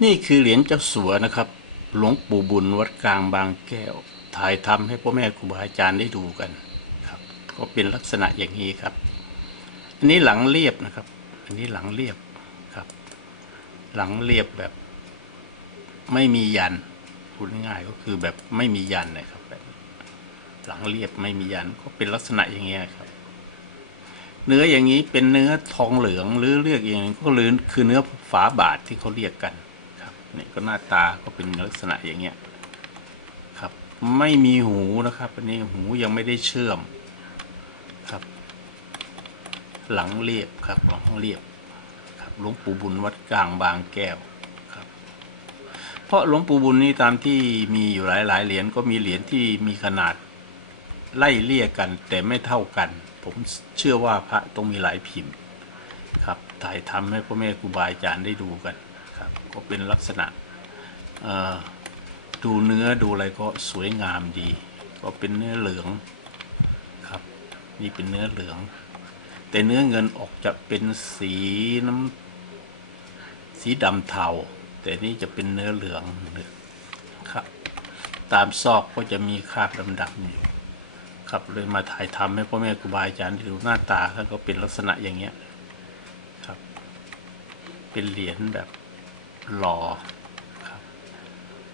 นี่คือเหรียญเจ้าสัวนะครับ หลวงปู่บุญวัดกลางบางแก้ว ถ่ายทำให้พ่อแม่ครูบาอาจารย์ได้ดูกันครับ ก็เป็นลักษณะอย่างนี้ครับ อันนี้หลังเรียบนะครับ อันนี้หลังเรียบครับ หลังเรียบแบบ ไม่มียันพูดง่ายก็คือแบบไม่มียันนะครับแบบหลังเรียบไม่มียันก็เป็นลักษณะอย่างเงี้ยครับ เนื้ออย่างนี้เป็นเนื้อทองเหลืองหรือเรียกอย่างนี้ก็ลือคือเนื้อฝาบาทที่เขาเรียกกัน ครับนี่ก็หน้าตาก็เป็นลักษณะอย่างเงี้ยครับ ไม่มีหูนะครับอันนี้หูยังไม่ได้เชื่อมครับ หลังเรียบครับหลังเรียบครับหลวงปู่บุญวัดกลางบางแก้วครับ เพราะหลวงปู่บุญนี่ตามที่มีอยู่หลายๆเหรียญก็มีเหรียญที่มีขนาดไล่เลี่ยกันแต่ไม่เท่ากัน ผมเชื่อว่าพระต้องมีหลายพิมพ์ ครับถ่ายทำให้พ่อแม่ครูบาอาจารย์ได้ดูกัน ก็เป็นลักษณะดูเนื้อดูอะไรก็สวยงามดี ก็เป็นเนื้อเหลืองครับ นี่เป็นเนื้อเหลือง แต่เนื้อเงินออกจะเป็นสีน้ำสีดำเทา แต่นี่จะเป็นเนื้อเหลืองครับ ตามซอกก็จะมีคราบดำๆอยู่ครับเลยมาถ่ายทำให้พ่อแม่ครูบาอาจารย์ดูหน้าตาท่านก็เป็นลักษณะอย่างเงี้ยครับ เป็นเหรียญแบบ หล่อครับ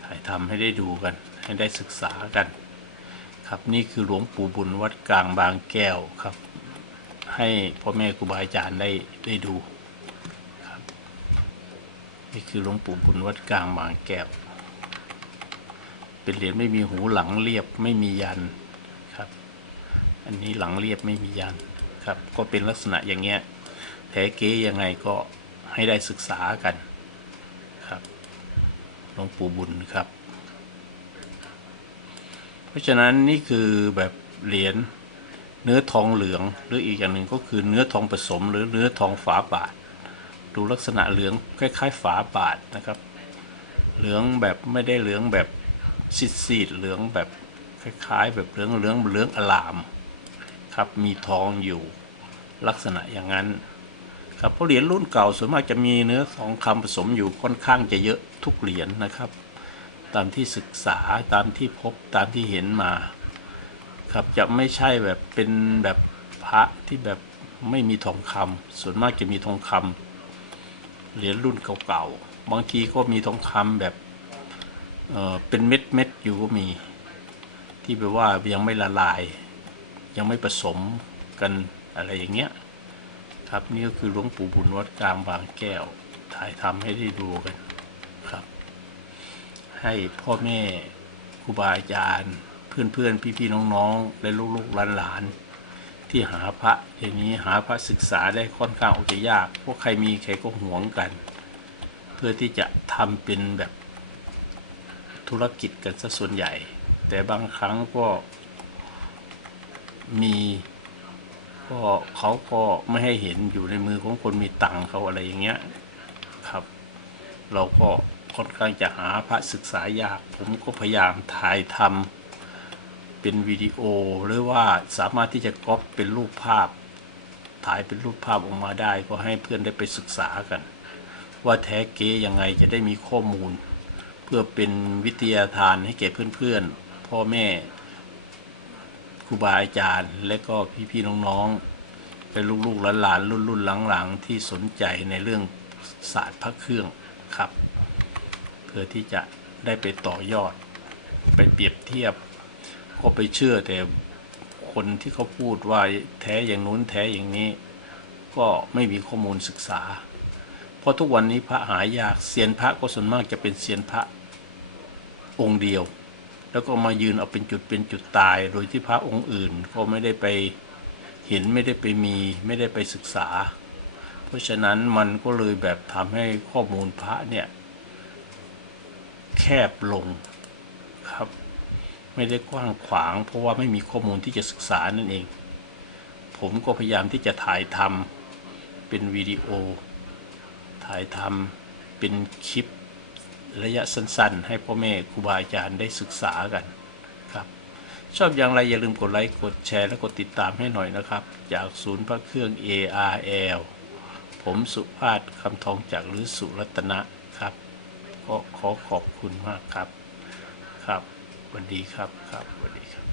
ถ่ายทำให้ได้ดูกัน ให้ได้ศึกษากัน ครับนี่คือหลวงปู่บุญวัดกลางบางแก้วครับ ให้พ่อแม่ครูบาอาจารย์ได้ได้ดูครับ นี่คือหลวงปู่บุญวัดกลางบางแก้ว เป็นเหรียญไม่มีหูหลังเรียบไม่มียันครับ อันนี้หลังเรียบไม่มียันครับ ก็เป็นลักษณะอย่างเงี้ยแท้เก๊ยังไงก็ให้ได้ศึกษากัน หลวงปู่บุญครับ เพราะฉะนั้นนี่คือแบบเหรียญเนื้อทองเหลือง หรืออีกอย่างหนึ่งก็คือเนื้อทองผสม หรือเนื้อทองฝาบาท ดูลักษณะเหลืองคล้าย ๆ ฝาบาทนะครับ เหลืองแบบไม่ได้เหลืองแบบซีดๆเหลืองแบบคล้ายๆ แบบเหลืองเหลืองเหลืองอลาม ครับมีทองอยู่ลักษณะอย่างนั้น ครับเพราะเหรียญรุ่นเก่าส่วนมากจะมีเนื้อทองคำผสมอยู่ค่อนข้างจะเยอะทุกเหรียญนะครับ ตามที่ศึกษาตามที่พบตามที่เห็นมา ครับจะไม่ใช่แบบเป็นแบบพระที่แบบไม่มีทองคำส่วนมากจะมีทองคำเหรียญรุ่นเก่าๆบางทีก็มีทองคำแบบเอ่อเป็นเม็ดเม็ดๆอยู่ก็มี ที่แปลว่ายังไม่ละลาย ยังไม่ผสมกันอะไรอย่างเงี้ย ครับ นี่ก็คือหลวงปู่บุญวัดกลางบางแก้ว ถ่ายทำให้ได้ดูกันครับ ให้พ่อแม่ครูบาอาจารย์ เพื่อนเพื่อนพี่พี่ๆ น้องๆ และลูกๆหลานๆ ที่หาพระเดี๋ยวนี้หาพระศึกษาได้ค่อนข้างออกจะยากเพราะใครมีใครก็หวงกัน เพื่อที่จะทำเป็นแบบธุรกิจกันซะส่วนใหญ่ แต่บางครั้งก็มี ก็เขาก็ไม่ให้เห็นอยู่ในมือของคนมีตังค์เขาอะไรอย่างเงี้ยครับ เราก็ค่อนข้างจะหาพระศึกษายาก ผมก็พยายามถ่ายทำเป็นวิดีโอหรือว่าสามารถที่จะก๊อปเป็นรูปภาพ ถ่ายเป็นรูปภาพออกมาได้ ก็ให้เพื่อนได้ไปศึกษากัน ว่าแท้เก๊ยังไงจะได้มีข้อมูล เพื่อเป็นวิทยาทานให้แก่เพื่อนๆพ่อแม่ ครูบาอาจารย์ และก็พี่ๆน้องๆเป็นลูกๆหลานๆรุ่นๆหลังๆ ที่สนใจในเรื่องศาสตร์พระเครื่องครับ เพื่อที่จะได้ไปต่อยอด ไปเปรียบเทียบ ก็ไปเชื่อแต่คนที่เขาพูดว่าแท้อย่างนู้นแท้อย่างนี้ ก็ไม่มีข้อมูลศึกษา เพราะทุกวันนี้พระหายากเซียนพระก็ส่วนมากจะเป็นเซียนพระองค์เดียว แล้วก็มายืนเอาเป็นจุดเป็นจุดตาย โดยที่พระองค์อื่นก็ไม่ได้ไปเห็นไม่ได้ไปมีไม่ได้ไปศึกษา เพราะฉะนั้นมันก็เลยแบบทำให้ข้อมูลพระเนี่ย แคบลงครับ ไม่ได้กว้างขวาง เพราะว่าไม่มีข้อมูลที่จะศึกษานั่นเอง ผมก็พยายามที่จะถ่ายทำเป็นวิดีโอ ถ่ายทำเป็นคลิป ระยะสั้นๆ ให้พ่อแม่ครูบาอาจารย์ได้ศึกษากันครับ ชอบอย่างไรอย่าลืมกดไลค์ กดแชร์ และกดติดตามให้หน่อยนะครับ จากศูนย์พระเครื่อง ARL ผมสุภาพคำทองจากหรือสุรัตนะครับ ก็ขอขอบคุณมากครับ ครับสวัสดีครับครับสวัสดีครับ